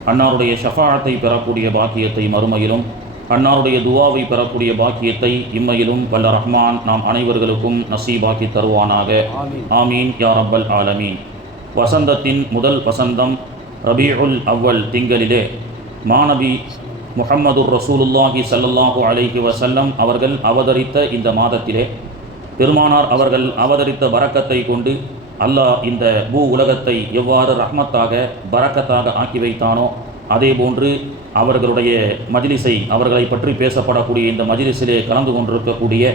அன்னாருடைய ஷஃபாஅத்தை பெறக்கூடிய பாக்கியத்தை மறுமையிலும், அன்னாருடைய துவாவை பெறக்கூடிய பாக்கியத்தை இம்மையிலும் வல்ல ரஹ்மான் நாம் அனைவர்களுக்கும் நசீபாக்கி தருவானாக. ஆமீன் யா ரப்பல் ஆலமீன். வசந்தத்தின் முதல் வசந்தம் ரபீஉல் அவ்வல் திங்களிலே மாநபி முஹம்மதுர் ரசூலுல்லாஹி ஸல்லல்லாஹு அலைஹி வஸல்லம் அவர்கள் அவதரித்த இந்த மாதத்திலே பெருமானார் அவர்கள் அவதரித்த பரக்கத்தை கொண்டு அல்லாஹ் இந்த பூ உலகத்தை எவ்வாறு ரஹ்மத்தாக பரக்கத்தாக ஆக்கி வைத்தானோ அதே போன்று அவர்களுடைய மஜ்லிஸை, அவர்களை பற்றி பேசப்படக்கூடிய இந்த மஜ்லிஸிலே கலந்து கொண்டிருக்கக்கூடிய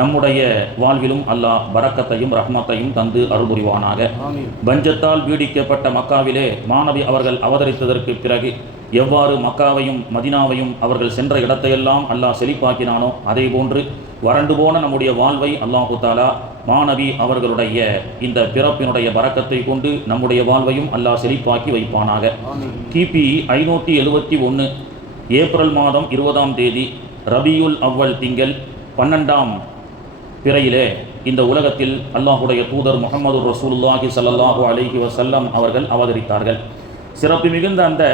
நம்முடைய வாழ்விலும் அல்லாஹ் பரக்கத்தையும் ரஹ்மத்தையும் தந்து அருள்புரிவானாக. பஞ்சத்தால் பீடிக்கப்பட்ட மக்காவிலே மாநபி அவர்கள் அவதரித்ததற்கு பிறகு எவ்வாறு மக்காவையும் மதினாவையும் அவர்கள் சென்ற இடத்தையெல்லாம் அல்லாஹ் செழிப்பாக்கினானோ அதே போன்று வறண்டு போன நம்முடைய வாழ்வை அல்லாஹு தாலா மாநபி அவர்களுடைய இந்த பிறப்பினுடைய பரக்கத்தை கொண்டு நம்முடைய வாழ்வையும் அல்லாஹ் செழிப்பாக்கி வைப்பானாக. கிபி 571 ஏப்ரல் மாதம் 20ஆம் தேதி ரபியுல் அவ்வல் திங்கள் 12ஆம் பிறையிலே இந்த உலகத்தில் அல்லாஹுடைய தூதர் முஹம்மது ரசூலுல்லாஹி ஸல்லல்லாஹு அலைஹி வஸல்லம் அவர்கள் அவதரித்தார்கள். சிறப்பு மிகுந்த அந்த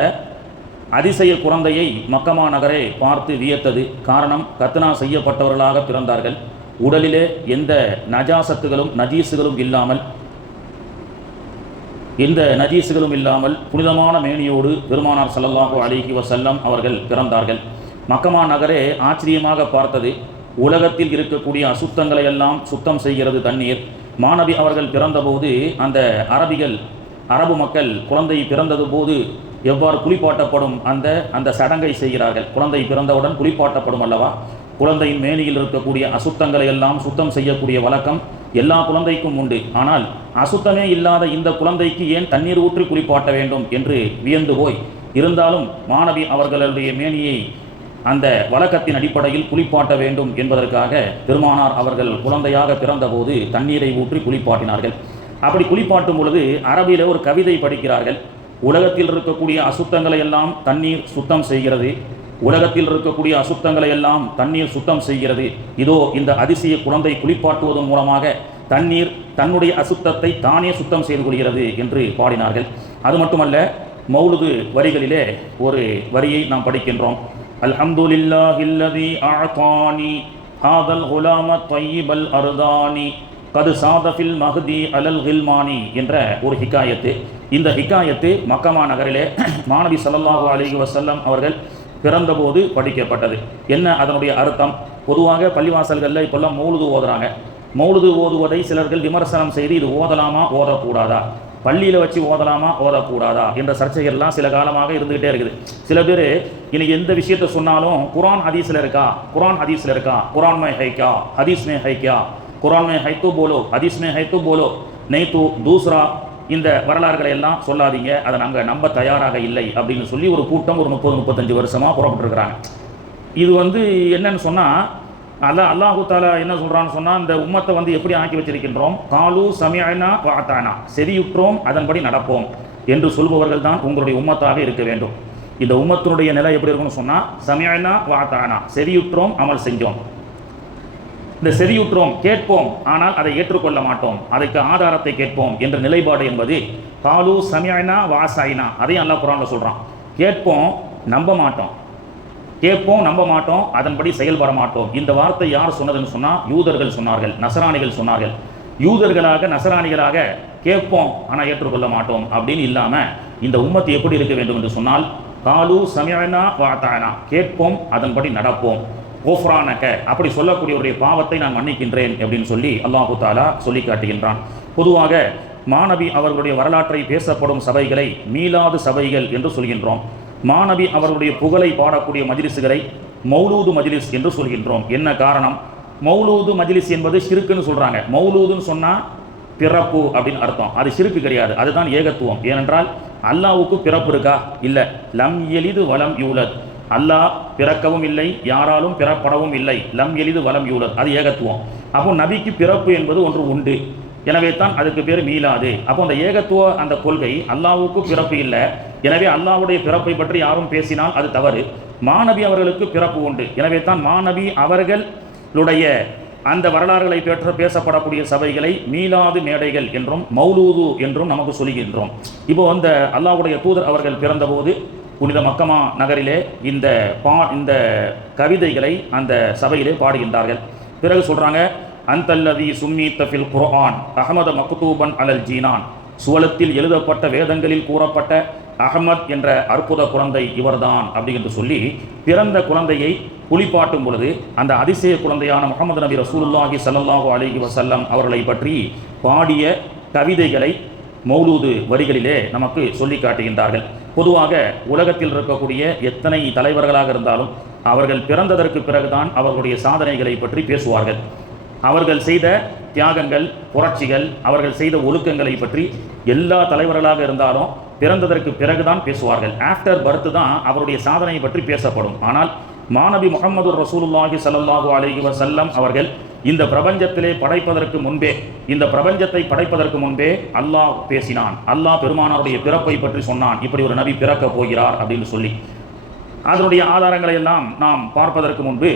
அதிசய குழந்தையை மக்கமா நகரே பார்த்து வியத்தது. காரணம், கத்னா செய்யப்பட்டவர்களாக பிறந்தார்கள். உடலிலே எந்த நஜாசத்துகளும் நஜீசுகளும் இல்லாமல் புனிதமான மேனியோடு பெருமானார் ஸல்லல்லாஹு அலைஹி வஸல்லம் அவர்கள் பிறந்தார்கள். மக்கமா நகரே ஆச்சரியமாக பார்த்தது. உலகத்தில் இருக்கக்கூடிய அசுத்தங்களை எல்லாம் சுத்தம் செய்கிறது தண்ணீர். மாநபி அவர்கள் பிறந்தபோது அந்த அரபு மக்கள் குழந்தை பிறந்தது போது எவ்வாறு குளிப்பாட்டப்படும் அந்த சடங்கை செய்கிறார்கள். குழந்தை பிறந்தவுடன் குளிப்பாட்டப்படும் அல்லவா. குழந்தையின் மேனியில் இருக்கக்கூடிய அசுத்தங்களை எல்லாம் சுத்தம் செய்யக்கூடிய வழக்கம் எல்லா குழந்தைக்கும் உண்டு. ஆனால் அசுத்தமே இல்லாத இந்த குழந்தைக்கு ஏன் தண்ணீர் ஊற்றி குளிப்பாட்ட வேண்டும் என்று வியந்து போய், இருந்தாலும் மாநபி அவர்களுடைய மேனியை அந்த வழக்கத்தின் அடிப்படையில் குளிப்பாட்ட வேண்டும் என்பதற்காக பெருமானார் அவர்கள் குழந்தையாக பிறந்தபோது தண்ணீரை ஊற்றி குளிப்பாட்டினார்கள். அப்படி குளிப்பாட்டும் பொழுது அரபியில் ஒரு கவிதை படிக்கிறார்கள். உலகத்தில் இருக்கக்கூடிய அசுத்தங்களை எல்லாம் தண்ணீர் சுத்தம் செய்கிறது, உலகத்தில் இருக்கக்கூடிய அசுத்தங்களை எல்லாம் தண்ணீர் சுத்தம் செய்கிறது. இதோ இந்த அதிசய குழந்தை குளிப்பாட்டுவதன் மூலமாக தண்ணீர் தன்னுடைய அசுத்தத்தை தானே சுத்தம் செய்து கொள்கிறது என்று பாடினார்கள். அது மட்டுமல்ல, மௌலுது வரிகளிலே ஒரு வரியை நாம் படிக்கின்றோம். அல்ஹம்துலில்லாஹில்லதி அஅதானி ஹாதல் குலாம த்வையிபல் அர்தானி கது சாதஃபில் மஹதி அலல் கில்மானி என்ற ஒரு ஹிகாயத்து. இந்த ஹிகாயத்து மக்கமா நகரிலே மாநபி ஸல்லல்லாஹு அலைஹி வஸல்லம் அவர்கள் பிறந்தபோது படிக்கப்பட்டது. என்ன அதனுடைய அர்த்தம்? பொதுவாக பள்ளிவாசல்களில் இப்போல்லாம் மௌலுது ஓதுறாங்க. மௌலுது ஓதுவதை சிலர்கள் விமர்சனம் செய்து இது ஓதலாமா ஓதக்கூடாதா, பள்ளியில் வச்சு ஓதலாமா ஓதக்கூடாதா என்ற சர்ச்சைகள்லாம் சில காலமாக இருந்துகிட்டே இருக்குது. சில பேர் இன்னைக்கு எந்த விஷயத்தை சொன்னாலும் குரான் ஹதீஸில் இருக்கா, குரான் மே ஹை கா, ஹதீஸ் மே ஹை கா, குரான் மே ஹை தோ போலோ, ஹதீஸ் மே ஹை தோ போலோ, நெய் தூ தூசரா, இந்த வரலாறுகளை எல்லாம் சொல்லாதீங்க, அதை நாங்கள் நம்ப தயாராக இல்லை அப்படின்னு சொல்லி ஒரு கூட்டம் ஒரு 30-35 வருஷமாக புறப்பட்டுருக்கிறாங்க. இது என்னன்னு சொன்னால், அல்லாஹு தாலா என்ன சொல்கிறான்னு சொன்னால், இந்த உம்மத்தை எப்படி ஆக்கி வச்சிருக்கின்றோம், காலு சமிஅனா வஅதானா, செவியுற்றோம் அதன்படி நடப்போம் என்று சொல்பவர்கள் தான் உங்களுடைய உம்மத்தாக இருக்க வேண்டும். இந்த உம்மத்தினுடைய நிலை எப்படி இருக்குன்னு சொன்னால், சமிஅனா வஅதானா, செவியுற்றோம் அமல் செஞ்சோம். இந்த செவியுற்றோம் கேட்போம், ஆனால் அதை ஏற்றுக்கொள்ள மாட்டோம், அதற்கு ஆதாரத்தை கேட்போம் என்ற நிலைப்பாடு என்பது காலு சமிஅனா வஅஸைனா. அதையும் அல்லாஹ் குர்ஆனில் சொல்கிறான். கேட்போம் நம்ப மாட்டோம், கேட்போம் நம்ப மாட்டோம், அதன்படி செயல்பட மாட்டோம். இந்த வார்த்தை யார் சொன்னதுன்னு சொன்னால் யூதர்கள் சொன்னார்கள், நசராணிகள் சொன்னார்கள். யூதர்களாக நசராணிகளாக கேட்போம் ஆனால் ஏற்றுக்கொள்ள மாட்டோம் அப்படின்னு இல்லாமல் இந்த உம்மத்து எப்படி இருக்க வேண்டும் என்று சொன்னால், காலு சமிஅனா வஅதானா, கேட்போம் அதன்படி நடப்போம், கோஃப்ரானக, அப்படி சொல்லக்கூடியவருடைய பாவத்தை நான் மன்னிக்கின்றேன் அப்படின்னு சொல்லி அல்லாஹு தாலா சொல்லி காட்டுகின்றான். பொதுவாக மாநபி அவர்களுடைய வரலாற்றை பேசப்படும் சபைகளை மீலாது சபைகள் என்று சொல்கின்றோம். மாநபி அவர்களுடைய புகழை பாடக்கூடிய மஜ்லிஸ்களை மௌலூது மஜ்லிஸ் என்று சொல்கின்றோம். என்ன காரணம்? மௌலூது மஜ்லிஸ் என்பது ஷிர்க்குன்னு சொல்கிறாங்க. மௌலூதுன்னு சொன்னால் பிறப்பு அப்படின்னு அர்த்தம். அது ஷிர்க்கு கிடையாது, அதுதான் ஏகத்துவம். ஏனென்றால் அல்லாஹ்வுக்கு பிறப்பு இருக்கா? இல்லை. லம் எலிது வலம் யூலத், அல்லாஹ் பிறக்கவும் இல்லை, யாராலும் பிறப்படவும் இல்லை. லம் எலிது வலம் யூலத், அது ஏகத்துவம். அப்போ நபிக்கு பிறப்பு என்பது ஒன்று உண்டு, எனவே தான் அதுக்கு பேர் மீலாது. அப்போ அந்த ஏகத்துவ அந்த கொள்கை, அல்லாஹ்வுக்கு பிறப்பு இல்லை, எனவே அல்லாஹ்வுடைய பிறப்பை பற்றி யாரும் பேசினால் அது தவறு. மாநபி அவர்களுக்கு பிறப்பு உண்டு, எனவே தான் மாநபி அவர்களுடைய அந்த வரலாறுகளை பெற்று பேசப்படக்கூடிய சபைகளை மீலாது மேடைகள் என்றும் மௌலூது என்றும் நமக்கு சொல்லுகின்றோம். இப்போ அல்லாஹ்வுடைய தூதர் அவர்கள் பிறந்தபோது புனித மக்கமா நகரிலே இந்த கவிதைகளை அந்த சபையிலே பாடுகின்றார்கள். பிறகு சொல்கிறாங்க, அந்தல்லதி சும்மீத்த ஃபில் குர்ஆன் அஹமத மக்தூபன் அலல் ஜீனான், சுவலத்தில் எழுதப்பட்ட வேதங்களில் கூறப்பட்ட அஹமத் என்ற அற்புத குழந்தை இவர்தான் அப்படி என்று சொல்லி பிறந்த குழந்தையை குளிப்பாட்டும் பொழுது அந்த அதிசய குழந்தையான முஹம்மது நபி ரசூலுல்லாஹி ஸல்லல்லாஹு அலைஹி வஸல்லம் அவர்களை பற்றி பாடிய கவிதைகளை மௌலூது வரிகளிலே நமக்கு சொல்லி காட்டுகின்றார்கள். பொதுவாக உலகத்தில் இருக்கக்கூடிய எத்தனை தலைவர்களாக இருந்தாலும் அவர்கள் பிறந்ததற்கு பிறகுதான் அவர்களுடைய சாதனைகளை பற்றி பேசுவார்கள். அவர்கள் செய்த தியாகங்கள், புரட்சிகள், அவர்கள் செய்த ஒழுக்கங்களை பற்றி எல்லா தலைவர்களாக இருந்தாலும் பிறந்ததற்கு பிறகுதான் பேசுவார்கள். ஆஃப்டர் பர்த் தான் அவருடைய சாதனையை பற்றி பேசப்படும். ஆனால் மாநபி முஹம்மது ரசூலுல்லாஹி ஸல்லல்லாஹு அலைஹி வஸல்லம் அவர்கள் இந்த பிரபஞ்சத்திலே படைப்பதற்கு முன்பே, இந்த பிரபஞ்சத்தை படைப்பதற்கு முன்பே அல்லாஹ் பேசினான். அல்லாஹ் பெருமானாருடைய பிறப்பை பற்றி சொன்னான், இப்படி ஒரு நபி பிறக்கப் போகிறார் அப்படின்னு சொல்லி. அதனுடைய ஆதாரங்களை எல்லாம் நாம் பார்ப்பதற்கு முன்பு,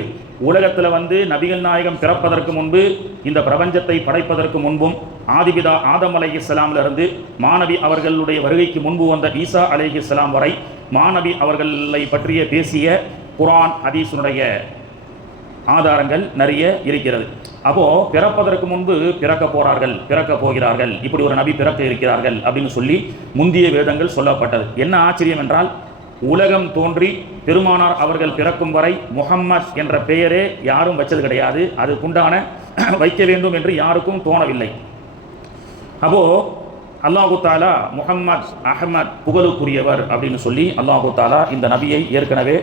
உலகத்தில் நபிகள் நாயகம் பிறப்பதற்கு முன்பு, இந்த பிரபஞ்சத்தை படைப்பதற்கு முன்பும், ஆதிபிதா ஆதம் அலைஹிஸ்ஸலாமிலிருந்து மாநபி அவர்களுடைய வருகைக்கு முன்பு வந்த ஈசா அலைஹிஸ்ஸலாம் வரை மாநபி அவர்களை பற்றிய பேசிய குர்ஆன் ஹதீஸுடைய ஆதாரங்கள் நிறைய இருக்கிறது. அப்போது பிறப்பதற்கு முன்பு பிறக்க போகிறார்கள், இப்படி ஒரு நபி பிறக்க இருக்கிறார்கள் அப்படின்னு சொல்லி முந்திய வேதங்கள் சொல்லப்பட்டது. என்ன ஆச்சரியம் என்றால், உலகம் தோன்றி பெருமானார் அவர்கள் பிறக்கும் வரை முஹம்மத் என்ற பெயரே யாரும் வச்சது கிடையாது. அதுக்குண்டான வைக்க வேண்டும் என்று யாருக்கும் தோணவில்லை. அப்போ அல்லாஹு தாலா முஹம்மத் அஹ்மத் புகழுக்குரியவர் அப்படின்னு சொல்லி அல்லாஹு தாலா இந்த நபியை ஏற்கனவே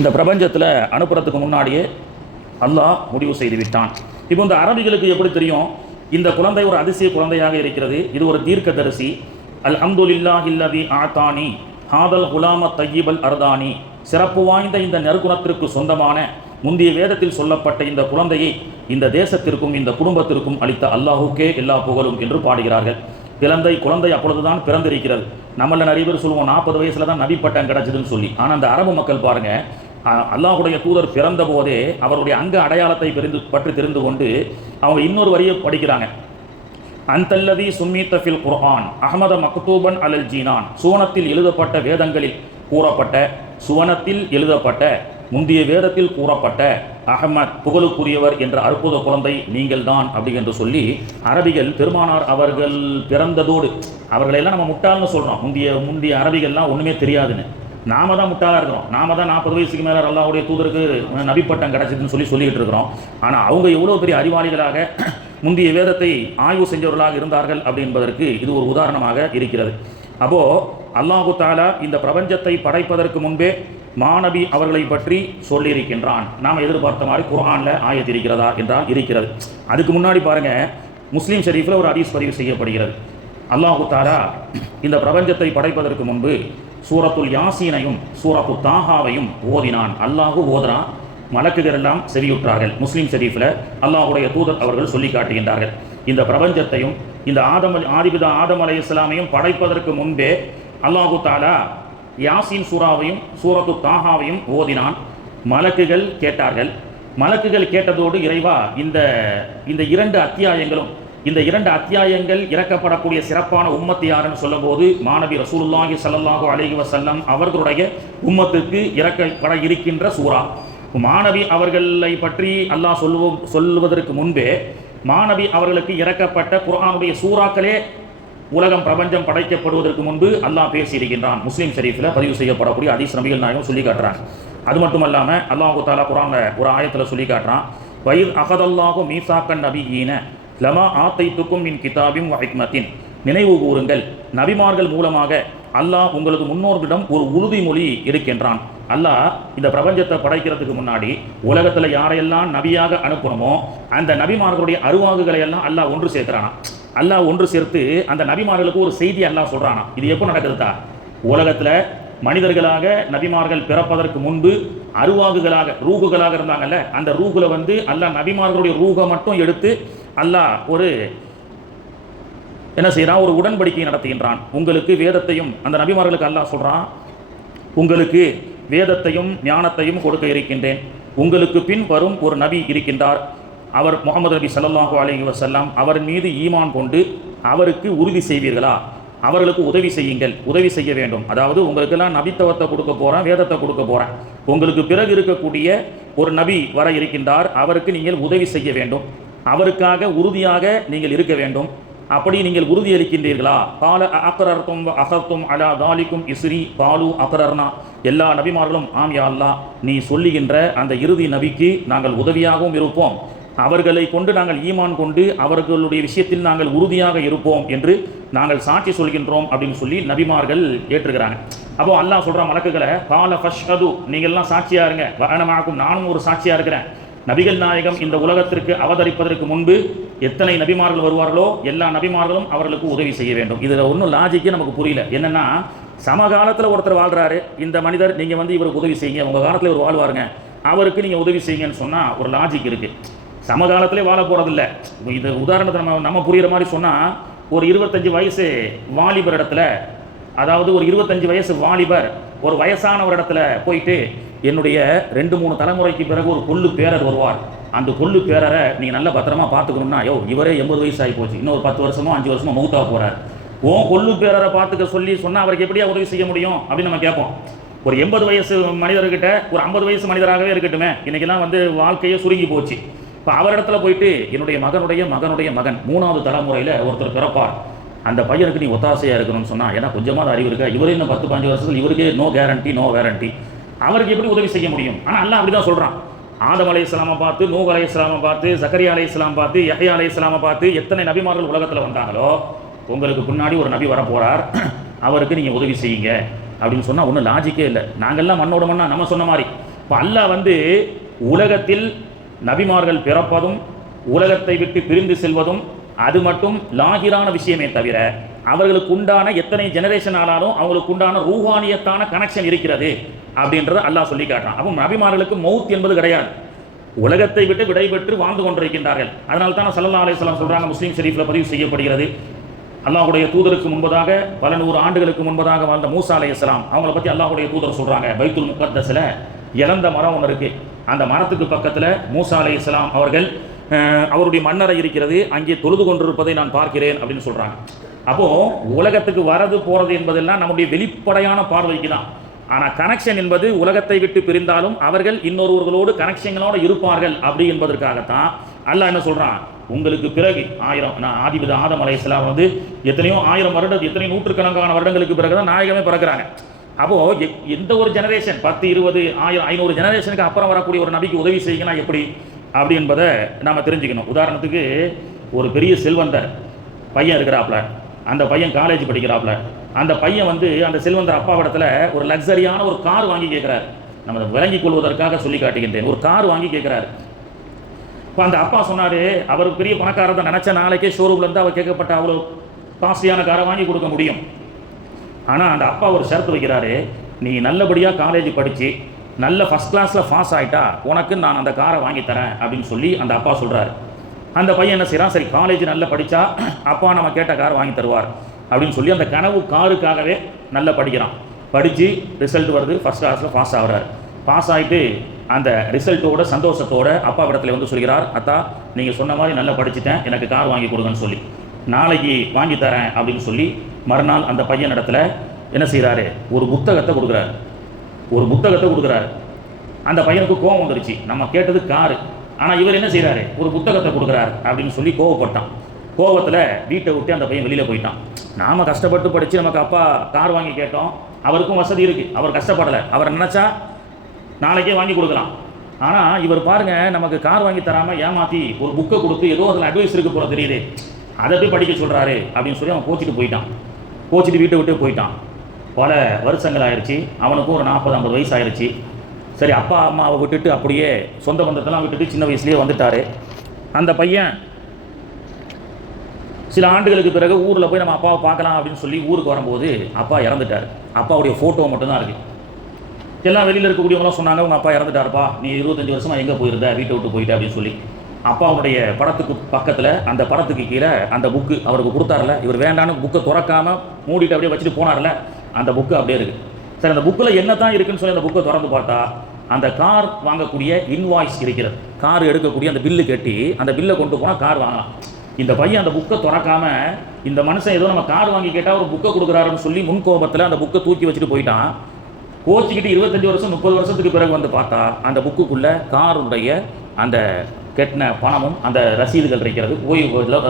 இந்த பிரபஞ்சத்தில் அனுப்புறதுக்கு முன்னாடியே அல்லாஹ் முடிவு செய்து விட்டான். இப்போ இந்த அரபிகளுக்கு எப்படி தெரியும் இந்த குழந்தை ஒரு அதிசய குழந்தையாக இருக்கிறது, இது ஒரு தீர்க்கதரிசி. அல்ஹம்துலில்லாஹில்லதி ஆதானி ஹாதல் குலாம தையிபல் அர்தானி, சிறப்பு வாய்ந்த இந்த நற்குணத்திற்கு சொந்தமான முந்தைய வேதத்தில் சொல்லப்பட்ட இந்த குழந்தையை இந்த தேசத்திற்கும் இந்த குடும்பத்திற்கும் அளித்த அல்லாஹுக்கே எல்லா புகழும் என்று பாடுகிறார்கள். குழந்தை அப்பொழுதுதான் பிறந்திருக்கிறது. நம்மள நிறைய பேர் சொல்லுவோம் 40 வயசுல தான் நபி பட்டம் கிடைச்சதுன்னு சொல்லி. ஆனால் அந்த அரபு மக்கள் பாருங்க, அல்லாஹுடைய தூதர் பிறந்த போதே அவருடைய அங்க அடையாளத்தை பற்றி தெரிந்து கொண்டு அவங்க இன்னொரு வரியை படிக்கிறாங்க. அந்தல்லதி சும்மீத்த ஃபில் குர்ஆன் அஹமத மக்தூபன் அலல் ஜீனான், சுவனத்தில் எழுதப்பட்ட வேதங்களில் கூறப்பட்ட, சுவனத்தில் எழுதப்பட்ட முந்தைய வேதத்தில் கூறப்பட்ட அஹமத் புகழுக்குரியவர் என்ற அற்புத குழந்தை நீங்கள் தான் அப்படி என்று சொல்லி அரபிகள் பெருமானார் அவர்கள் பிறந்ததோடு, அவர்களெல்லாம் நம்ம முட்டாள்னு சொல்கிறோம். முந்தைய அரபிகள்லாம் ஒன்றுமே தெரியாதுன்னு நாம தான் முட்டாளாக இருக்கிறோம். நாம தான் 40 வயசுக்கு மேலே அல்லாஹ்வுடைய தூதருக்கு நபி பட்டம் கிடைச்சதுன்னு சொல்லிக்கிட்டு இருக்கிறோம். ஆனால் அவங்க எவ்வளோ பெரிய அறிவாளிகளாக முந்தைய வேதத்தை ஆய்வு செஞ்சவர்களாக இருந்தார்கள் அப்படி என்பதற்கு இது ஒரு உதாரணமாக இருக்கிறது. அப்போது அல்லாஹு தாலா இந்த பிரபஞ்சத்தை படைப்பதற்கு முன்பே மாநபி அவர்களை பற்றி சொல்லியிருக்கின்றான். நாம் எதிர்பார்த்த மாதிரி குர்ஆனில் ஆயத்து இருக்கிறதா என்றால் இருக்கிறது. அதுக்கு முன்னாடி பாருங்கள், முஸ்லீம் ஷரீஃபில் ஒரு ஹதீஸ் பதிவு செய்யப்படுகிறது. அல்லாஹு தாலா இந்த பிரபஞ்சத்தை படைப்பதற்கு முன்பு சூரத்துல் யாசீனையும் சூரத்து தாஹாவையும் ஓதினான். அல்லாஹு ஓதுறான், மலக்குகள் எல்லாம் செவியுற்றார்கள். முஸ்லீம் ஷரீஃபில் அல்லாஹுடைய தூதர் அவர்கள் சொல்லி காட்டுகின்றார்கள், இந்த பிரபஞ்சத்தையும் இந்த ஆதிபிதா ஆதம் அலைஹிஸ்ஸலாமையும் படைப்பதற்கு முன்பே அல்லாஹு தாலா யாசீன் சூராவையும் சூரத்து தாஹாவையும் ஓதினான். மலக்குகள் கேட்டார்கள். மலக்குகள் கேட்டதோடு இறைவா இந்த 2 அத்தியாயங்களும், இந்த 2 அத்தியாயங்கள் இறக்கப்படக்கூடிய சிறப்பான உம்மத்து யாருன்னு சொல்லும்போது மாநபி ரசூலுல்லாஹி ஸல்லல்லாஹு அலைஹி வஸல்லம் அவர்களுடைய உம்மத்துக்கு இறக்கப்பட இருக்கின்ற சூரா. மாநபி அவர்களை பற்றி அல்லாஹ் சொல்லுவதற்கு முன்பே மாநபி அவர்களுக்கு இறக்கப்பட்ட குர்ஆனுடைய சூறாக்களே உலகம் பிரபஞ்சம் படைக்கப்படுவதற்கு முன்பு அல்லாஹ் பேசியிருக்கின்றான். முஸ்லீம் ஷரீஃபில் பதிவு செய்யப்படக்கூடிய ஹதீஸ் நபிகள் நாயகம் சொல்லி காட்டுறாங்க. அது மட்டும் இல்லாமல் அல்லாஹு தாலா குர்ஆனில் ஒரு ஆயத்தில் சொல்லி காட்டுறான், வயித் அகதல்லாஹு மீசாக்கன் நபியீன லமா ஆத்தைத்துக்கும் மின் கிதாபின் வ ஹிக்மத்தின், நினைவு கூறுங்கள் நபிமார்கள் மூலமாக அல்லாஹ் உங்களது முன்னோர்களிடம் ஒரு உறுதிமொழி இருக்கின்றான். அல்லாஹ் இந்த பிரபஞ்சத்தை படைக்கிறதுக்கு முன்னாடி உலகத்தில் யாரையெல்லாம் நபியாக அனுப்பணுமோ அந்த நபிமார்களுடைய அருவாகுகளை எல்லாம் அல்லாஹ் ஒன்று சேர்க்கிறானா. அல்லாஹ் ஒன்று சேர்த்து அந்த நபிமார்களுக்கு ஒரு செய்தி அல்லாஹ் சொல்கிறானா. இது எப்போ நடக்குதுதா? உலகத்தில் மனிதர்களாக நபிமார்கள் பிறப்பதற்கு முன்பு அருவாகுகளாக ரூகுகளாக இருந்தாங்கல்ல, அந்த ரூகுல அல்லாஹ் நபிமார்களுடைய ரூகை மட்டும் எடுத்து அல்லாஹ் ஒரு என்ன செய்கிறான், ஒரு உடன்படிக்கை நடத்துகின்றான். உங்களுக்கு வேதத்தையும், அந்த நபிமார்களுக்கு அல்லாஹ் சொல்கிறான், உங்களுக்கு வேதத்தையும் ஞானத்தையும் கொடுக்க இருக்கின்றேன். உங்களுக்கு பின் வரும் ஒரு நபி இருக்கின்றார், அவர் முஹம்மது நபி ஸல்லல்லாஹு அலைஹி வஸல்லம். அவர் மீது ஈமான் கொண்டு அவருக்கு உறுதி செய்வீர்களா? அவர்களுக்கு உதவி செய்யுங்கள், உதவி செய்ய வேண்டும். அதாவது உங்களுக்கெல்லாம் நபித்துவத்தை கொடுக்க போகிறேன், வேதத்தை கொடுக்க போகிறேன். உங்களுக்கு பிறகு இருக்கக்கூடிய ஒரு நபி வர இருக்கின்றார், அவருக்கு நீங்கள் உதவி செய்ய வேண்டும், அவருக்காக உறுதியாக நீங்கள் இருக்க வேண்டும். அப்படி நீங்கள் உறுதி அளிக்கின்றீர்களா? கால அக்ரர்தும் அகர்த்தும் அலா தாலிக்கும் இஸ்ரி பாலு அக்ரர்னா. எல்லா நபிமார்களும் ஆம் யா அல்லாஹ், நீ சொல்லுகின்ற அந்த இறுதி நபிக்கு நாங்கள் உதவியாகவும் இருப்போம், அவர்களை கொண்டு நாங்கள் ஈமான் கொண்டு அவர்களுடைய விஷயத்தில் நாங்கள் உறுதியாக இருப்போம் என்று நாங்கள் சாட்சி சொல்கின்றோம் அப்படின்னு சொல்லி நபிமார்கள் ஏற்றுக்கிறாங்க. அப்போ அல்லாஹ் சொல்கிற மலக்குகளை கால ஃபஷ்ஹது, நீங்கள்லாம் சாட்சியாக இருங்க, வனமாக்கும் நானும் ஒரு சாட்சியாக இருக்கிறேன். நபிகள் நாயகம் இந்த உலகத்திற்கு அவதரிப்பதற்கு முன்பு எத்தனை நபிமார்கள் வருவார்களோ எல்லா நபிமார்களும் அவர்களுக்கு உதவி செய்ய வேண்டும். இதில் ஒன்றும் லாஜிக்கே நமக்கு புரியல. என்னென்னா, சமகாலத்தில் ஒருத்தர் வாழ்கிறாரு, இந்த மனிதர் நீங்கள் வந்து இவருக்கு உதவி செய்யுங்க, உங்கள் காலத்தில் இவர் வாழ்வாருங்க, அவருக்கு நீங்கள் உதவி செய்யுங்கன்னு சொன்னால் ஒரு லாஜிக் இருக்குது. சமகாலத்திலே வாழ போகிறதில்ல. இது உதாரணத்தை நம்ம புரிகிற மாதிரி சொன்னால், ஒரு 25 வயசு வாலிபர் இடத்துல, அதாவது ஒரு 25 வயசு வாலிபர் ஒரு வயசானவர் இடத்துல போயிட்டு, என்னுடைய 2-3 தலைமுறைக்கு பிறகு ஒரு கொள்ளு பேரர் வருவார், அந்த கொள்ளு பேரரை நீங்கள் நல்ல பத்திரமா பார்த்துக்கணும்னா, இவரே 80 வயசு ஆகி போச்சு, இன்னொரு 10 வருஷமோ 5 வருஷமோ மௌத்தாக போகிறார், கொள்ளு பேரரை பார்த்துக்க சொல்லி சொன்னால் அவருக்கு எப்படியா உதவி செய்ய முடியும் அப்படின்னு நம்ம கேட்போம். ஒரு 80 வயசு மனிதர்கிட்ட ஒரு 50 வயசு மனிதராகவே இருக்கட்டுமே, இன்றைக்கெல்லாம் வந்து வாழ்க்கையே சுருங்கி போச்சு. இப்போ அவரிடத்துல போயிட்டு என்னுடைய மகனுடைய மகனுடைய மகன் 3வது தலைமுறையில் ஒருத்தர் பிறப்பார், அந்த பையனுக்கு நீ ஒத்தாசையாக இருக்கணும்னு சொன்னால், ஏன்னா கொஞ்சமாக அறிவு இருக்கா, இவரே இன்னும் 10-15 வருஷத்தில் இவருக்கே நோ கேரண்டி, அவருக்கு எப்படி உதவி செய்ய முடியும்? ஆனால் அல்லாஹ் அப்படி தான் சொல்கிறான். ஆதம் அலைஹிஸ்ஸலாமை பார்த்து, நூஹ் அலைஹிஸ்ஸலாமை பார்த்து, ஜக்கரியா அலைஹிஸ்ஸலாம் பார்த்து, யஹ்யா அலைஹிஸ்ஸலாமை பார்த்து எத்தனை நபிமார்கள் உலகத்தில் வந்தாங்களோ, உங்களுக்கு பின்னாடி ஒரு நபி வரப்போகிறார், அவருக்கு நீங்கள் உதவி செய்யுங்க அப்படின்னு சொன்னால் ஒன்றும் லாஜிக்கே இல்லை. நாங்கள்லாம் மண்ணோட மண்ணா நம்ம சொன்ன மாதிரி. இப்போ அல்லாஹ் வந்து உலகத்தில் நபிமார்கள் பிறப்பதும் உலகத்தை விட்டு பிரிந்து செல்வதும் அது மட்டும் லாகிரான விஷயமே தவிர, அவர்களுக்கு உண்டான எத்தனை ஜெனரேஷன் ஆனாலும் அவங்களுக்கு உண்டான ரூஹானியத்தான கனெக்ஷன் இருக்கிறது அப்படின்றத அல்லாஹ் சொல்லி காட்டுறான். அப்போ நபிமார்களுக்கு மௌத் என்பது கிடையாது, உலகத்தை விட்டு விடைபெற்று வாழ்ந்து கொண்டிருக்கின்றார்கள். அதனால தான் ஸல்லல்லாஹு அலைஹி வஸல்லம் சொல்கிறாங்க, முஸ்லீம் ஷரீஃபில் பதிவு செய்யப்படுகிறது, அல்லாஹுடைய தூதருக்கு முன்பதாக பல 100 ஆண்டுகளுக்கு முன்பதாக வாழ்ந்த மூசா அலைஹிஸ்ஸலாம் அவங்கள பற்றி அல்லாஹுடைய தூதர் சொல்கிறாங்க, பைத்துல் முகத்தஸில் இழந்த மரம் ஒன்று இருக்குது, அந்த மரத்துக்கு பக்கத்தில் மூசா அலைஹிஸ்ஸலாம் அவர்கள் அவருடைய மன்னரை இருக்கிறது, அங்கே தொழுது கொண்டிருப்பதை நான் பார்க்கிறேன் அப்படின்னு சொல்கிறாங்க. அப்போது உலகத்துக்கு வரது போகிறது என்பதெல்லாம் நம்முடைய வெளிப்படையான பார்வைக்கு தான். ஆனால் கனெக்ஷன் என்பது உலகத்தை விட்டு பிரிந்தாலும் அவர்கள் இன்னொருவர்களோடு கனெக்ஷங்களோடு இருப்பார்கள் அப்படி என்பதற்காகத்தான் அல்லாஹ் என்ன சொல்கிறான், உங்களுக்கு பிறகு ஆதிபதி ஆதம் அலைஹிஸ்ஸலாம் வந்து எத்தனையோ 1000 வருடம், எத்தனையோ நூற்றுக்கணக்கான வருடங்களுக்கு பிறகு தான் நாயகமே பிறக்கிறாங்க. அப்போது எந்த ஒரு ஜெனரேஷன் 10, 20, 1000, 500 ஜெனரேஷனுக்கு அப்புறம் வரக்கூடிய ஒரு நபிக்கு உதவி செய்யலாம் எப்படி அப்படி என்பதை நாம் தெரிஞ்சுக்கணும். உதாரணத்துக்கு ஒரு பெரிய செல்வந்தர் பையன் இருக்கிறாப்புல, அந்த பையன் காலேஜ் படிக்கிறாப்புல, அந்த பையன் வந்து அந்த செல்வந்தர் அப்பாவிடத்தில் ஒரு லக்ஸரியான ஒரு கார் வாங்கி கேட்குறாரு. நம்ம விளங்கிக் கொள்வதற்காக சொல்லி காட்டுகின்றேன், ஒரு கார் வாங்கி கேட்குறாரு. இப்போ அந்த அப்பா சொன்னார், அவர் பெரிய பணக்காரர் தான், நினச்ச நாளைக்கே ஷோரூம்லேருந்து அவர் கேட்கப்பட்ட அவ்வளோ காஸ்ட்லியான காரை வாங்கி கொடுக்க முடியும். ஆனால் அந்த அப்பா ஒரு ஷரத்து வைக்கிறாரு, நீ நல்லபடியாக காலேஜ் படித்து நல்ல ஃபஸ்ட் கிளாஸில் பாஸ் ஆகிட்டா உனக்கு நான் அந்த காரை வாங்கி தரேன் அப்படின்னு சொல்லி அந்த அப்பா சொல்கிறாரு. அந்த பையன் என்ன செய்கிறான், சரி காலேஜ் நல்லா படித்தா அப்பா நம்ம கேட்ட கார் வாங்கி தருவார் அப்படின்னு சொல்லி அந்த கனவு காருக்காகவே நல்லா படிக்கிறான். படித்து ரிசல்ட் வருது, ஃபஸ்ட் கிளாஸில் பாஸ் ஆகிறார். பாஸ் ஆகிட்டு அந்த ரிசல்ட்டோட சந்தோஷத்தோடு அப்பா இடத்துல வந்து சொல்கிறார், அத்தா நீங்கள் சொன்ன மாதிரி நல்லா படிச்சுட்டேன், எனக்கு கார் வாங்கி கொடுங்கன்னு சொல்லி, நாளைக்கு வாங்கி தரேன் அப்படின்னு சொல்லி மறுநாள் அந்த பையன் இடத்துல என்ன செய்கிறாரு, ஒரு புத்தகத்தை கொடுக்குறாரு. அந்த பையனுக்கு கோபம் வந்துருச்சு, நம்ம கேட்டது காரு, ஆனால் இவர் என்ன செய்கிறாரு, ஒரு புத்தகத்தை கொடுக்குறாரு அப்படின்னு சொல்லி கோவப்பட்டான். கோபத்தில் வீட்டை விட்டு அந்த பையன் வெளியில் போயிட்டான். நாம் கஷ்டப்பட்டு படித்து நமக்கு அப்பா கார் வாங்கி கேட்டோம், அவருக்கும் வசதி இருக்குது, அவர் கஷ்டப்படலை, அவர் நினச்சா நாளைக்கே வாங்கி கொடுக்கலாம். ஆனால் இவர் பாருங்கள், நமக்கு கார் வாங்கி தராமல் ஏமாற்றி ஒரு புக்கை கொடுத்து ஏதோ அதில் அட்வைஸ் இருக்குது போல தெரியுது, அதை போய் படிக்க சொல்கிறாரு அப்படின்னு சொல்லி அவன் கோச்சிட்டு வீட்டை விட்டு போயிட்டான். பல வருஷங்கள் ஆயிடுச்சு, அவனுக்கும் ஒரு 40-50 வயசு ஆயிடுச்சு. சரி, அப்பா அம்மாவை விட்டுட்டு அப்படியே சொந்த பந்தத்தெல்லாம் விட்டுட்டு சின்ன வயசுலேயே வந்துட்டார். அந்த பையன் சில ஆண்டுகளுக்கு பிறகு ஊரில் போய் நம்ம அப்பாவை பார்க்கலாம் அப்படின்னு சொல்லி ஊருக்கு வரும்போது அப்பா இறந்துட்டார். அப்பாவுடைய ஃபோட்டோ மட்டும்தான் இருக்குது. எல்லாம் வெளியில் இருக்கக்கூடியவங்களாம் சொன்னாங்க, உங்கள் அப்பா இறந்துட்டாருப்பா, நீ 25 வருஷமாக எங்கே போயிருந்த, வீட்டை விட்டு போயிட்ட அப்படின்னு சொல்லி. அப்பாவுடைய படத்துக்கு பக்கத்தில் அந்த படத்துக்கு கீழே அந்த புக்கு அவருக்கு கொடுத்தார்ல, இவர் வேண்டான்னு புக்கை திறக்காமல் மூடிட்டு அப்படியே வச்சுட்டு போனார்ல, அந்த புக்கு அப்படியே இருக்குது. சரி, அந்த புக்கில் என்ன தான் இருக்குன்னு சொல்லி அந்த புக்கை திறந்து பார்த்தா அந்த கார் வாங்கக்கூடிய இன்வாய்ஸ் இருக்கிறது. கார் எடுக்கக்கூடிய அந்த பில்லு கட்டி அந்த பில்லை கொண்டு போனால் கார் வாங்கலாம். இந்த பையன் அந்த புக்கை திறக்காம, இந்த மனுஷன் ஏதோ நம்ம கார் வாங்கி கேட்டால் ஒரு புக்கை கொடுக்குறாருன்னு சொல்லி முன்கோபத்தில் அந்த புக்கை தூக்கி வச்சுட்டு போயிட்டான். கோச்சிக்கிட்டு 25 வருஷம் 30 வருஷத்துக்கு பிறகு வந்து பார்த்தா அந்த புக்குக்குள்ளே காருடைய அந்த கெட்டின பணமும் அந்த ரசீதுகள் இருக்கிறது. போய்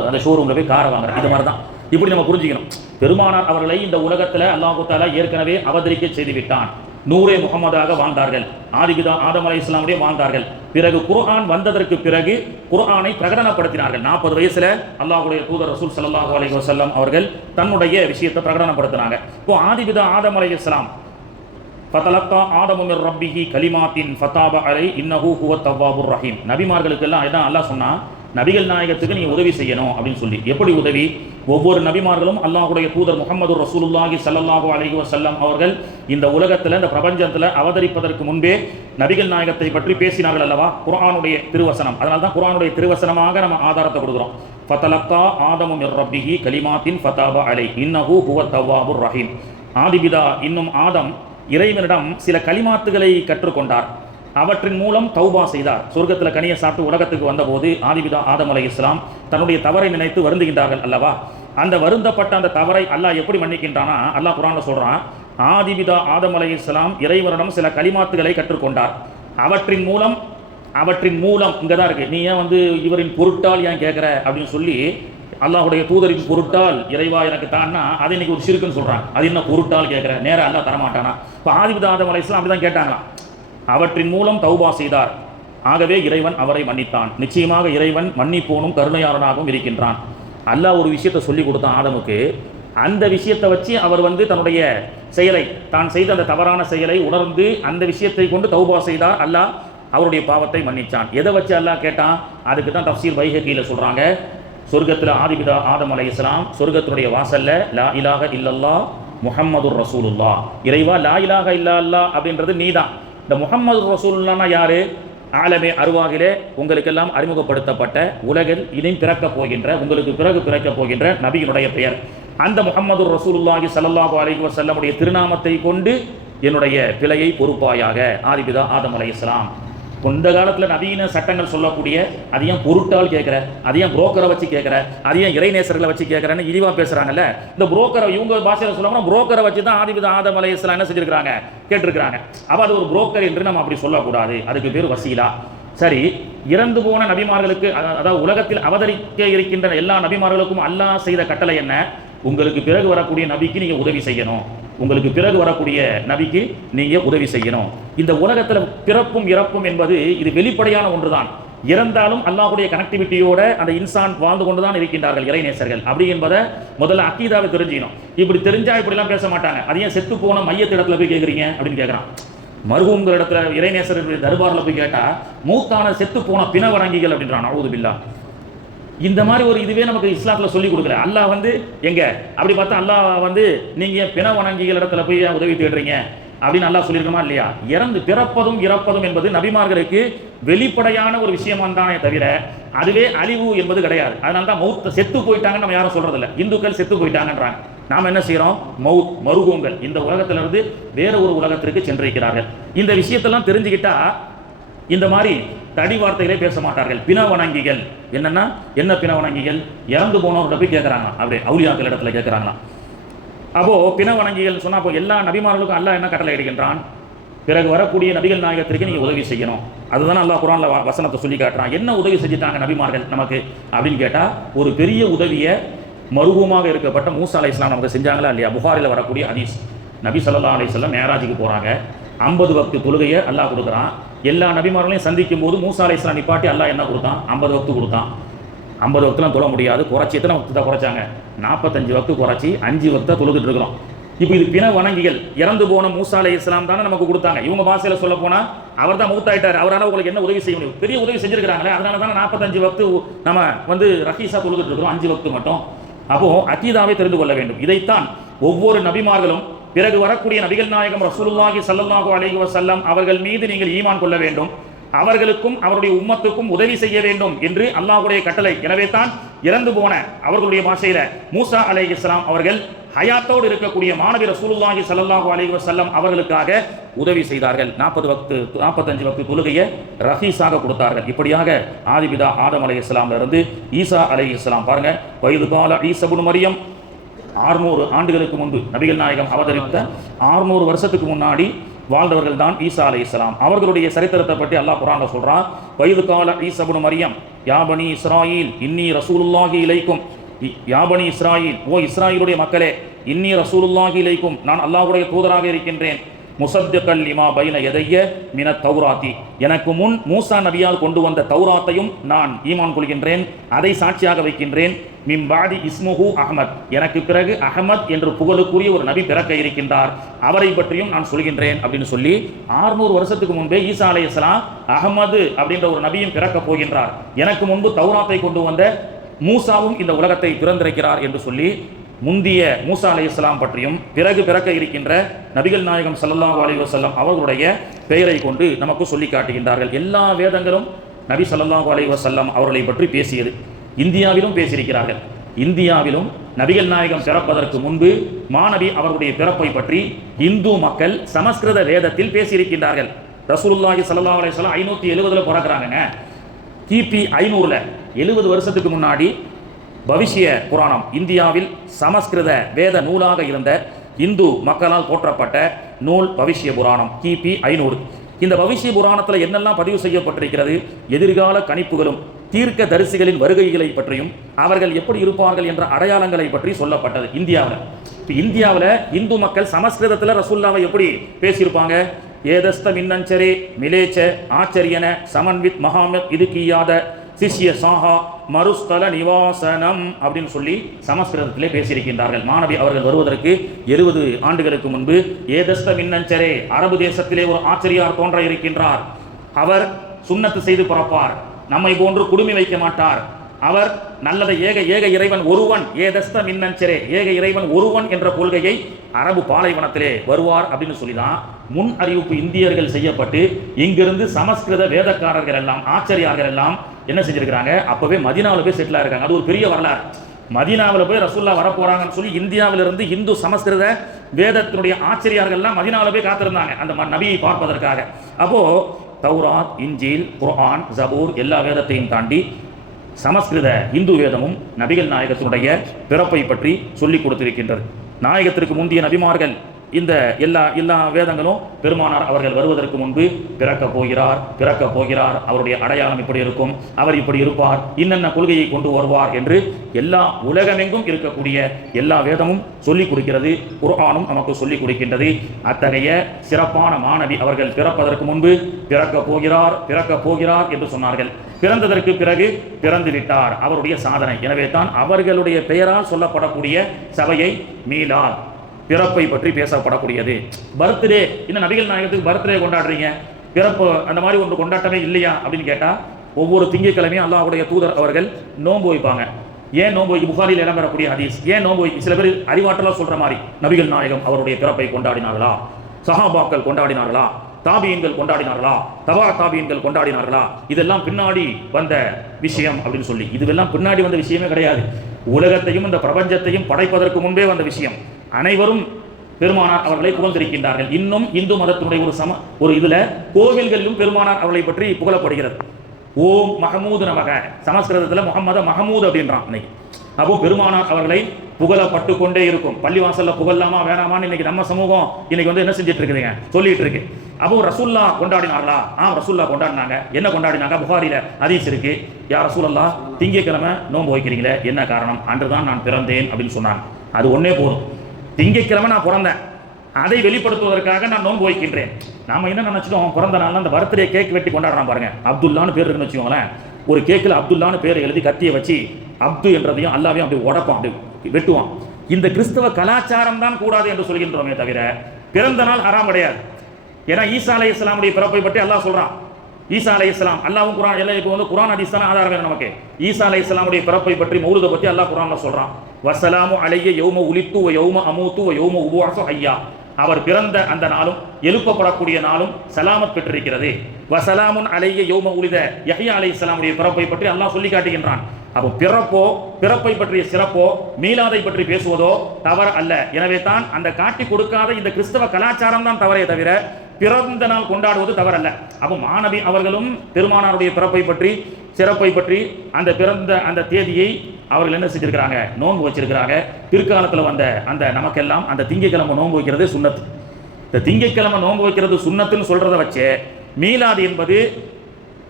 அந்த ஷோரூமில் போய் காரை வாங்குறேன். இது மாதிரி தான். இப்படி நம்ம புரிஞ்சுக்கணும். பெருமானார் அவர்களை இந்த உலகத்தில் அல்லாஹ் தஆலா ஏற்கனவே அவதரிக்க செய்து விட்டான். நூரே முகமதாக வாழ்ந்தார்கள். ஆதிபிதா ஆதம் அலைஹிஸ்ஸலாமுடைய வாழ்ந்தார்கள். பிறகு குர்ஆன் வந்ததற்கு பிறகு குர்ஆனை பிரகடனப்படுத்தினார்கள். 40 வயசுல அல்லாஹ்வுடைய தூதர் ரசூல் ஸல்லல்லாஹு அலைஹி வஸல்லம் அவர்கள் தன்னுடைய விஷயத்தை பிரகடனப்படுத்தினாங்க. இப்போ ஆதிபிதா ஆதம் அலைஹிஸ்ஸலாம் ஃபதலக்கா ஆதமு மிர் ரப்பிஹி கலிமாத்தின் ஃபதாப அலை இன்னஹு ஹுவத் தவ்வாபுர் ரஹீம். நபிமார்களுக்கெல்லாம் இதான் அல்லாஹ் சொன்னா, நபிகள் நாயகத்துக்கு நீங்க உதவி செய்யணும் அப்படின்னு சொல்லி. எப்படி உதவி? ஒவ்வொரு நபிமார்களும் அல்லாஹ்வுடைய தூதர் முஹம்மது ரசூலுல்லாஹி ஸல்லல்லாஹு அலைஹி வஸல்லம் அவர்கள் இந்த உலகத்தில் இந்த பிரபஞ்சத்தில் அவதரிப்பதற்கு முன்பே நபிகள் நாயகத்தை பற்றி பேசினார்கள் அல்லவா? குர்ஆனுடைய திருவசனம். அதனால தான் குர்ஆனுடைய திருவசனமாக நம்ம ஆதாரத்தை கொடுக்குறோம். ஃபதலக்கா ஆதமு மிர் ரப்பிஹி கலிமாத்தின் ஃபதாப அலை இன்னஹு ஹுவத் தவ்வாபுர் ரஹீம். ஆதிபிதா இன்னும் ஆதம் இறைவனிடம் சில கலிமாத்துகளை கற்றுக்கொண்டார். அவற்றின் மூலம் தௌபா செய்தார். சொர்க்கத்தில் கனியை சாப்பிட்டு உலகத்துக்கு வந்தபோது ஆதிபிதா ஆதம் அலைஹிஸ்ஸலாம் தன்னுடைய தவறை நினைத்து வருந்துகின்றார்கள் அல்லவா? அந்த வருந்தப்பட்ட அந்த தவறை அல்லாஹ் எப்படி மன்னிக்கின்றானா? அல்லாஹ் குர்ஆன்ல சொல்றான், ஆதிபிதா ஆதம் அலைஹிஸ்ஸலாம் இறைவனிடம் சில கலிமாத்துகளை கற்றுக்கொண்டார். அவற்றின் மூலம் இங்கே தான் இருக்கு. நீ ஏன் இவரின் பொருட்டால் ஏன் கேட்குற அப்படின்னு சொல்லி அல்லாஹுடைய தூதரின் பொருட்டால் இறைவா எனக்கு தான்னா அதை இன்னைக்கு ஒரு சிறுக்குன்னு சொல்றாங்க. அது என்ன பொருட்டால் கேட்குற? நேரம் அல்லாஹ் தரமாட்டானா? இப்போ ஆதிபிதா ஆதம் அலைஹிஸ்ஸலாம் அப்படி தான் கேட்டாங்களாம். அவற்றின் மூலம் தௌபா செய்தார். ஆகவே இறைவன் அவரை மன்னித்தான். நிச்சயமாக இறைவன் மன்னிப்போனும் கருணையாளனாகவும் இருக்கின்றான். அல்லாஹ் ஒரு விஷயத்தை சொல்லி கொடுத்தான் ஆதமுக்கு. அந்த விஷயத்தை வச்சு அவர் தன்னுடைய செயலை, தான் செய்த அந்த தவறான செயலை உணர்ந்து அந்த விஷயத்தை கொண்டு தௌபா செய்தார். அல்லாஹ் அவருடைய பாவத்தை மன்னிச்சான். எதை வச்சு அல்லாஹ் கேட்டான்? அதுக்கு தான் தஃப்சீர் பைஹகியில் சொல்றாங்க, சொர்க்கத்தில் ஆதிபிதா ஆதம் அலைஹிஸ்ஸலாம் சொர்க்கத்தினுடைய வாசல்ல லா இலாஹ இல்லல்லாஹ் முஹம்மதுர் ரசூலுல்லாஹ், இறைவா லா இலாஹ இல்லல்லாஹ் அப்படின்றது நீதான். இந்த முஹம்மது ரசூலுல்லாஹ்னா யாரு? ஆலமே அருவாகிலே உங்களுக்கெல்லாம் அறிமுகப்படுத்தப்பட்ட உலகில் இனி பிறக்கப் போகின்ற, உங்களுக்கு பிறகு பிறக்கப் போகின்ற நபியினுடைய பெயர். அந்த முஹம்மது ரசூலுல்லாஹி ஸல்லல்லாஹு அலைஹி வஸல்லமுடைய திருநாமத்தை கொண்டு என்னுடைய பிழையை பொறுப்பாயாக ஆதிபிதா ஆதம் அலைஹிஸ்ஸலாம். இந்த காலத்தில் நவீன சட்டங்கள் சொல்லக்கூடிய அதையும் பொருட்டால் கேட்குற, அதையும் புரோக்கரை வச்சு கேட்குற, அதையும் இறைநேசர்களை வச்சு கேட்குறேன்னு இழிவாக பேசுகிறாங்கல்ல. இந்த புரோக்கரை இவங்க பாஷையில் சொல்லணும்னா புரோக்கரை வச்சு தான் ஆதிபிதா ஆதம் அலைஹிஸ்ஸலாம் என்ன செஞ்சுருக்கிறாங்க? கேட்டிருக்கிறாங்க. அப்போ அது ஒரு புரோக்கர் என்று நம்ம அப்படி சொல்லக்கூடாது. அதுக்கு பேர் வசீலா. சரி, இறந்து போன நபிமார்களுக்கு, அதாவது உலகத்தில் அவதரிக்க இருக்கின்ற எல்லா நபிமார்களுக்கும் அல்லாஹ் செய்த கட்டளை என்ன? உங்களுக்கு பிறகு வரக்கூடிய நபிக்கு நீங்கள் உதவி செய்யணும். உங்களுக்கு பிறகு வரக்கூடிய நபிக்கு நீங்கள் உதவி செய்யணும். இந்த உலகத்தில் பிறப்பும் இறப்பும் என்பது இது வெளிப்படையான ஒன்று தான். இறந்தாலும் அல்லாஹ்வுடைய கனெக்டிவிட்டியோட அந்த இன்சான் வாழ்ந்து கொண்டு தான் இருக்கின்றார்கள் இறைநேசர்கள். அப்படி என்பதை முதல்ல அக்கீதாவை தெரிஞ்சிக்கணும். இப்படி தெரிஞ்சா இப்படிலாம் பேச மாட்டாங்க. அதையும் செத்து போன மையத்திடத்துல போய் கேட்குறீங்க அப்படின்னு கேட்குறான். மருகுங்கிற இடத்துல இறைநேசர்கள் தர்பாரில் போய் கேட்டால் மூத்தான செத்து போன பிணவரங்கிகள் அப்படின்றான். அவுது பில்லா. இந்த மாதிரி ஒரு இதுவே நமக்கு இஸ்லாத்தில் சொல்லி கொடுக்கல. அல்லாஹ் எங்க அப்படி பார்த்தா அல்லாஹ் நீங்கள் பிண வணங்கிகள் இடத்துல போய் உதவி தேடுறீங்க அப்படின்னு அல்லாஹ் சொல்லியிருக்கோமா இல்லையா? பிறப்பதும் இறப்பதும் என்பது நபிமார்களுக்கு வெளிப்படையான ஒரு விஷயமா தானே தவிர அதுவே அழிவு என்பது கிடையாது. அதனால தான் மௌத் செத்து போயிட்டாங்கன்னு நம்ம யாரும் சொல்றதில்ல. இந்துக்கள் செத்து போயிட்டாங்கன்றாங்க. நாம் என்ன செய்கிறோம்? மௌத் மருகுங்கள் இந்த உலகத்திலிருந்து வேற ஒரு உலகத்திற்கு சென்றிருக்கிறார்கள். இந்த விஷயத்தெல்லாம் தெரிஞ்சுக்கிட்டா இந்த மாதிரி தடி வார்த்தைகளே பேச மாட்டார்கள். பிண வணங்கிகள் என்னன்னா என்ன? பிண வணங்கிகள் இறந்து போனவர்கிட்ட போய் கேட்குறாங்க. அப்படியே அவுலியாக்கள் இடத்துல கேட்குறாங்களாம். அப்போ பிண வணங்கிகள் சொன்னா அப்போ எல்லா நபிமார்களுக்கும் அல்லாஹ் என்ன கட்டளை இடுகின்றான்? பிறகு வரக்கூடிய நபிகள் நாயகத்திற்கு நீங்க உதவி செய்யணும். அதுதான் அல்லாஹ் குர்ஆன்ல வசனத்தை சொல்லி காட்டுறான். என்ன உதவி செஞ்சுட்டாங்க நபிமார்கள் நமக்கு அப்படின்னு கேட்டா, ஒரு பெரிய உதவியை மருகூமாக இருக்கப்பட்ட மூசா அலைஹிஸ்ஸலாம் நமக்கு செஞ்சாங்களா இல்லையா? புகாரில் வரக்கூடிய ஹதீஸ். நபி ஸல்லல்லாஹு அலைஹி வஸல்லம் மேராஜுக்கு போறாங்க. 50 வக்து தொழுகையை அல்லாஹ் கொடுக்குறான். எல்லா நபிமார்களையும் சந்திக்கும் போது மூசா அலைஹிஸ்ஸலாம் நிப்பாட்டி அல்லாஹ் என்ன கொடுத்தான்? 50 வக்து கொடுத்தான். 50 வக்துலாம் தொழ முடியாது. குறைச்சி எத்தனை வக்து தான் குறைச்சாங்க? 45 வக்து குறைச்சி 5 வக்தை தொழுதுட்டு இருக்கிறோம். இப்போ இது பிண வணங்கிகள் இறந்து போன மூசா அலைஹிஸ்ஸலாம் தானே நமக்கு கொடுத்தாங்க. இவங்க பாஷையில் சொல்ல போனால் அவர் தான் மௌத்தாயிட்டார். அவரால் உங்களுக்கு என்ன உதவி செய்ய முடியும்? பெரிய உதவி செஞ்சிருக்கிறாங்களே. அதனால தானே 45 வக்து நம்ம ரஹீஸா தொழுதுட்டு இருக்கிறோம், 5 வக்து மட்டும். அப்போ அகீதாவை தெரிந்து கொள்ள வேண்டும். இதைத்தான் ஒவ்வொரு நபிமார்களும் பிறகு வரக்கூடிய நபிகள் நாயகம் ரசூலுல்லாஹி ஸல்லல்லாஹு அலைஹி வஸல்லம் அவர்கள் மீது நீங்கள் ஈமான் கொள்ள வேண்டும். அவர்களுக்கும் அவருடைய உம்மத்துக்கும் உதவி செய்ய வேண்டும் என்று அல்லாஹ்வுடைய கட்டளை. எனவே தான் இறந்து போன அவர்களுடைய பாஷையில மூசா அலைஹிஸ்ஸலாம் அவர்கள் ஹயாத்தோடு இருக்கக்கூடிய மாணவி ரசூலுல்லாஹி ஸல்லல்லாஹு அலைஹி வஸல்லம் அவர்களுக்காக உதவி செய்தார்கள். 45 வக்து தொழுகையை ரஹீஸாக கொடுத்தார்கள். இப்படியாக ஆதிபிதா ஆதம் அலைஹிஸ்ஸலாம்ல இருந்து ஈசா அலைஹிஸ்ஸலாம் பாருங்க, வயது கால ஈசா இப்னு மரியம் 600 ஆண்டுகளுக்கு முன்பு நபிகள் நாயகம் அவதரித்த 600 வருஷத்துக்கு முன்னாடி வாழ்ந்தவர்கள் தான் ஈசா அலைஹிஸ்ஸலாம். அவர்களுடைய சரித்திரத்தை பற்றி அல்லாஹ் குர்ஆன்ல சொல்றான், வயது கால ஈசா இப்னு மரியம் யா பனி இஸ்ராயீல் இன்னி ரசூலுல்லாஹி இலைக்கும், யா பனி இஸ்ராயீல், ஓ இஸ்ராயீலுடைய மக்களே, இன்னி ரசூலுல்லாஹி இலைக்கும், நான் அல்லாஹ்வுடைய தூதராக இருக்கின்றேன், முசத்திகல் லிமா பைன யதைய மின தௌராத்தி, எனக்கு முன் மூசா நபியால் கொண்டு வந்த தௌராத்தையும் நான் ஈமான் கொள்கின்றேன், அதை சாட்சியாக வைக்கின்றேன், மின் பாதி இஸ்முஹு அஹ்மத், எனக்கு பிறகு அஹ்மத் என்று புகழுக்குரிய ஒரு நபி பிறக்க இருக்கின்றார், அவரை பற்றியும் நான் சொல்கின்றேன் அப்படின்னு சொல்லி 600 வருஷத்துக்கு முன்பே ஈசா அலைஹிஸ்ஸலாம் அஹ்மது அப்படின்ற ஒரு நபியும் பிறக்க போகின்றார், எனக்கு முன்பு தௌராத்தை கொண்டு வந்த மூசாவும் இந்த உலகத்தை பிறந்திருக்கிறார் என்று சொல்லி முந்திய மூசா அலைஹிஸ்ஸலாம் பற்றியும் பிறகு பிறக்க இருக்கின்ற நபிகள் நாயகம் ஸல்லல்லாஹு அலைஹி வஸல்லம் அவர்களுடைய பெயரை கொண்டு நமக்கு சொல்லி காட்டுகின்றார்கள். எல்லா வேதங்களும் நபி ஸல்லல்லாஹு அலைஹி வஸல்லம் அவர்களை பற்றி பேசியது. இந்தியாவிலும் பேசியிருக்கிறார்கள். இந்தியாவிலும் நபிகள் நாயகம் பிறப்பதற்கு முன்பு மாநபி அவர்களுடைய பிறப்பை பற்றி இந்து மக்கள் சமஸ்கிருத வேதத்தில் பேசியிருக்கின்றார்கள். ரசூலுல்லாஹி ஸல்லல்லாஹு அலைஹி வஸல்லம் 570 பிறக்கிறாங்க. கிபி 500 70 வருஷத்துக்கு முன்னாடி பவிஷ்ய புராணம் இந்தியாவில் சமஸ்கிருத வேத நூலாக இருந்த இந்து மக்களால் போற்றப்பட்ட நூல் பவிஷ்ய புராணம் கிபி 500. இந்த பவிஷ்ய புராணத்தில் என்னெல்லாம் பதிவு செய்யப்பட்டிருக்கிறது, எதிர்கால கணிப்புகளும் தீர்க்க தரிசிகளின் வருகைகளை பற்றியும் அவர்கள் எப்படி இருப்பார்கள் என்ற அடையாளங்களை பற்றி சொல்லப்பட்டது இந்தியாவில். இப்போ இந்தியாவில் இந்து மக்கள் சமஸ்கிருதத்தில் ரசூல்லாவை எப்படி பேசியிருப்பாங்க, ஏதஸ்த மின்னஞ்சரே மிலேச்ச ஆச்சரியன சமன்வித் மகாமத் இது கீயாத சிஷ்ய சாஹா மருஸ்தல நிவாசனம் அப்படின்னு சொல்லி சமஸ்கிருதத்திலே பேசியிருக்கின்றார்கள். மாணவி அவர்கள் வருவதற்கு 70 ஆண்டுகளுக்கு முன்பு ஏதஸ்த மின்னஞ்சரே, அரபு தேசத்திலே ஒரு ஆச்சரியார் தோன்ற இருக்கின்றார், அவர் சுன்னத்து செய்து பிறப்பார், நம்மை போன்று குடுமி வைக்க மாட்டார், அவர் நல்லதை ஏக இறைவன் ஒருவன், ஏதஸ்த மின்னஞ்சரே, ஏக இறைவன் ஒருவன் என்ற கொள்கையை அரபு பாலைவனத்திலே வருவார் அப்படின்னு சொல்லிதான் முன் அறிவிப்பு இந்தியர்கள் செய்யப்பட்டு இங்கிருந்து சமஸ்கிருத வேதக்காரர்கள் எல்லாம் ஆச்சரியார்கள் எல்லாம் என்ன செஞ்சிருக்கிறாங்க, அப்பவே மதீனாவில் போய் செட்டில் ஆயிருக்காங்க. அது ஒரு பெரிய வரலாறு. மதீனாவில் போய் ரசூல்லா வரப்போறாங்கன்னு சொல்லி இந்தியாவிலிருந்து இந்து சமஸ்கிருத வேதத்தினுடைய ஆச்சரியார்கள்லாம் மதீனாவில் போய் காத்திருந்தாங்க அந்த நபியை பார்ப்பதற்காக. அப்போ தௌராத், இன்ஜீல், குர்ஆன், ஜபூர் எல்லா வேதத்தையும் தாண்டி சமஸ்கிருத இந்து வேதமும் நபிகள் நாயகத்தினுடைய பிறப்பை பற்றி சொல்லிக் கொடுத்திருக்கின்றது. நாயகத்திற்கு முந்தைய நபிமார்கள் இந்த எல்லா வேதங்களும் பெருமானார் அவர்கள் வருவதற்கு முன்பு பிறக்க போகிறார், அவருடைய அடையாளம் இப்படி இருக்கும், அவர் இப்படி இருப்பார், இன்னென்ன கொள்கையை கொண்டு வருவார் என்று எல்லா உலகமெங்கும் இருக்கக்கூடிய எல்லா வேதமும் சொல்லிக் கொடுக்கிறது. குர்ஆனும் நமக்கு சொல்லிக் கொடுக்கின்றது. அத்தகைய சிறப்பான மாணவி அவர்கள் பிறப்பதற்கு முன்பு பிறக்க போகிறார் என்று சொன்னார்கள். பிறந்ததற்கு பிறகு பிறந்து விட்டார், அவருடைய சாதனை. எனவே தான் அவர்களுடைய பெயரால் சொல்லப்படக்கூடிய சபையை மீலாத், பிறப்பை பற்றி பேசப்படக்கூடியது. பர்த்டே, இன்னும் நபிகள் நாயகத்துக்கு பர்த்டே கொண்டாடுறீங்க, பிறப்பு அந்த மாதிரி ஒன்று கொண்டாட்டமே இல்லையா அப்படின்னு கேட்டால், ஒவ்வொரு திங்கட்கிழமையும் அல்லாஹ்வுடைய தூதர் அவர்கள் நோன்பு வைப்பாங்க. ஏன் நோன்பு வைக்க, புகாரில் இடம்பெறக்கூடிய ஹதீஸ், ஏன் நோன்பு வைக்க, சில பேர் அறிவாற்றலாக சொல்ற மாதிரி நபிகள் நாயகம் அவருடைய பிறப்பை கொண்டாடினார்களா, சஹாபாக்கள் கொண்டாடினார்களா, தாபியன்கள் கொண்டாடினார்களா, தபா தாபியன்கள் கொண்டாடினார்களா, இதெல்லாம் பின்னாடி வந்த விஷயம் அப்படின்னு சொல்லி. இதுவெல்லாம் பின்னாடி வந்த விஷயமே கிடையாது. உலகத்தையும் இந்த பிரபஞ்சத்தையும் படைப்பதற்கு முன்பே வந்த விஷயம். அனைவரும் பெருமானார் அவர்களை புகழ்ந்திருக்கின்றார்கள். இன்னும் இந்து மதத்தினுடைய ஒரு இதுல கோவில்களிலும் பெருமானார் அவர்களை பற்றி புகழப்படுகிறது. ஓம் மஹமூது நமக, சமஸ்கிருதத்தில் முகமது மஹமூது அப்படின்றான் இன்னைக்கு. அப்போ பெருமானார் அவர்களை புகழப்பட்டு கொண்டே இருக்கும். பள்ளிவாசல்ல புகழலாமா வேணாமான்னு இன்னைக்கு நம்ம சமூகம் இன்னைக்கு என்ன செஞ்சிட்டு இருக்குதுங்க, சொல்லிட்டு இருக்கு. அப்போ ரசூல்லா கொண்டாடினார்களா? ரசூல்லா கொண்டாடினாங்க. என்ன கொண்டாடினாங்க? புகாரில ஹதீஸ் இருக்கு. யா ரசூலல்லா, திங்கட்கிழமை நோன்பு வைக்கிறீங்களே, என்ன காரணம்? அன்றுதான் நான் பிறந்தேன் அப்படின்னு சொன்னாங்க. அது ஒன்னே போதும். திங்கட்கிழமை நான் பிறந்தேன், அதை வெளிப்படுத்துவதற்காக நான் நோன்பு வைக்கின்றேன். நாம என்ன நினைச்சிட்டோம், பிறந்த நாள் அந்த பர்த்டே கேக் வெட்டி கொண்டாடுறான் பாருங்க. அப்துல்லான்னு பேர் இருக்குன்னு வச்சுக்கோங்களேன். ஒரு கேக்கில் அப்துல்லான்னு பேரை எழுதி கத்தியை வச்சு அப்து என்றதையும் அல்லாவையும் அப்படி உடப்பான், அப்படி வெட்டுவான். இந்த கிறிஸ்தவ கலாச்சாரம் தான் கூடாது என்று சொல்கின்றோமே தவிர பிறந்த நாள் ஹராம் கிடையாது. ஏன்னா ஈசா அலைஹிஸ்ஸலாமுடைய பிறப்பை பற்றி அல்லாஹ் சொல்றான். ஈசா அலைஹிஸ்ஸலாம், அல்லாஹ்வும் குர்ஆன் எல்லாம் இப்போ குர்ஆன் ஹதீஸ் தான் ஆதாரம் வேணும் நமக்கு. ஈசா அலைஹிஸ்ஸலாமுடைய பிறப்பை பற்றி, மௌலூதை பற்றி அல்லாஹ் குர்ஆன்ல சொல்றான். வஸலாமு அலைய யௌம உலித்து வ யௌம அமூத்து வ யௌம உபஅஸு ஹய்யா. அவர் பிறந்த அந்த நாளும் எழுப்பப்படக்கூடிய நாளும் சலாமத் பெற்றிருக்கிறது. வசலாமுன் அலைய யௌம உலித யஹ்யா அலைஹிஸ்ஸலாமுடைய பிறப்பை பற்றி அல்லாஹ் சொல்லி காட்டுகின்றான். அப்போ பிறப்பை பற்றிய சிறப்போ மீலாதை பற்றி பேசுவதோ தவறு அல்ல. எனவே தான் அந்த காட்டி கொடுக்காத இந்த கிறிஸ்தவ கலாச்சாரம் தான் தவறே தவிர பிறந்த நாள் கொண்டாடுவது தவறல்ல. அப்போ மாணவி அவர்களும் பெருமானாருடைய பிறப்பை பற்றி சிறப்பை பற்றி அந்த பிறந்த அந்த தேதியை அவர்கள் என்ன செஞ்சிருக்கிறாங்க, நோன்பு வச்சிருக்கிறாங்க. பிற்காலத்தில் வந்த அந்த நமக்கெல்லாம் அந்த திங்கக்கிழமை நோன்பு வைக்கிறது சுன்னத்து. இந்த திங்கக்கிழமை நோன்பு வைக்கிறது சுன்னத்துன்னு சொல்றதை வச்சு மீலாது என்பது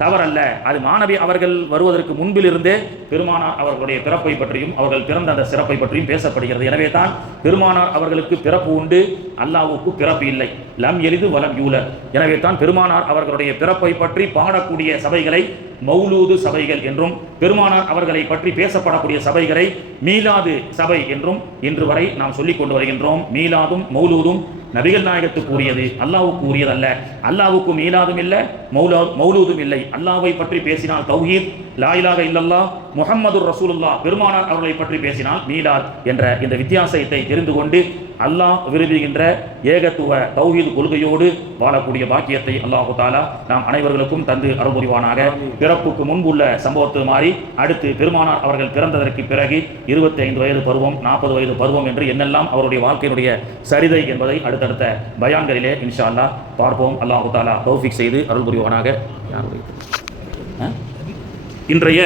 தவறல்ல. அது மாணவி அவர்கள் வருவதற்கு முன்பிலிருந்தே பெருமானார் அவர்களுடைய பிறப்பை பற்றியும் அவர்கள் பிறந்த அந்த சிறப்பை பற்றியும் பேசப்படுகிறது. எனவே தான் பெருமானார் அவர்களுக்கு பிறப்பு உண்டு, அல்லாஹ்வுக்கு பிறப்பு இல்லை. லம் எளிது வலம் யூலர். எனவே தான் பெருமானார் அவர்களுடைய பிறப்பை பற்றி பாடக்கூடிய சபைகளை மௌலூது சபைகள் என்றும், பெருமானார் அவர்களை பற்றி பேசப்படக்கூடிய சபைகளை மீலாது சபை என்றும் இன்று வரை நாம் சொல்லிக் கொண்டு வருகின்றோம். மீலாதும் மௌலூதும் நபிகள் நாயகத்துக்கு உரியது, அல்லாஹ்வுக்கு உரியதல்ல. அல்லாஹ்வுக்கு மீலாதும் இல்லை, மௌலூதும் இல்லை. அல்லாஹ்வை பற்றி பேசினால் தௌஹீத், லா இலாஹ இல்லல்லாஹ் முஹம்மதுர் ரசூலுல்லாஹ், பெருமானார் அவர்களை பற்றி பேசினால் மீலாத் என்ற இந்த வித்தியாசத்தை தெரிந்து கொண்டு அல்லாஹ் விரும்புகின்ற ஏகத்துவ தௌஹீத் கொள்கையோடு வாழக்கூடிய பாக்கியத்தை அல்லாஹு தஆலா நாம் அனைவர்களுக்கும் தந்து அருள் புரிவானாக. பிறப்புக்கு முன்புள்ள சம்பவத்தை மாறி அடுத்து பெருமானார் அவர்கள் பிறந்ததற்கு பிறகு 25 வயது பருவம், 40 வயது பருவம் என்று என்னெல்லாம் அவருடைய வாழ்க்கையினுடைய சரிதை என்பதை அடுத்தடுத்த பயான்களிலே இன்ஷா அல்லாஹ் பார்ப்போம். அல்லாஹு தஆலா தௌஃபீக் செய்து அருள் புரிவானாக. இன்றைய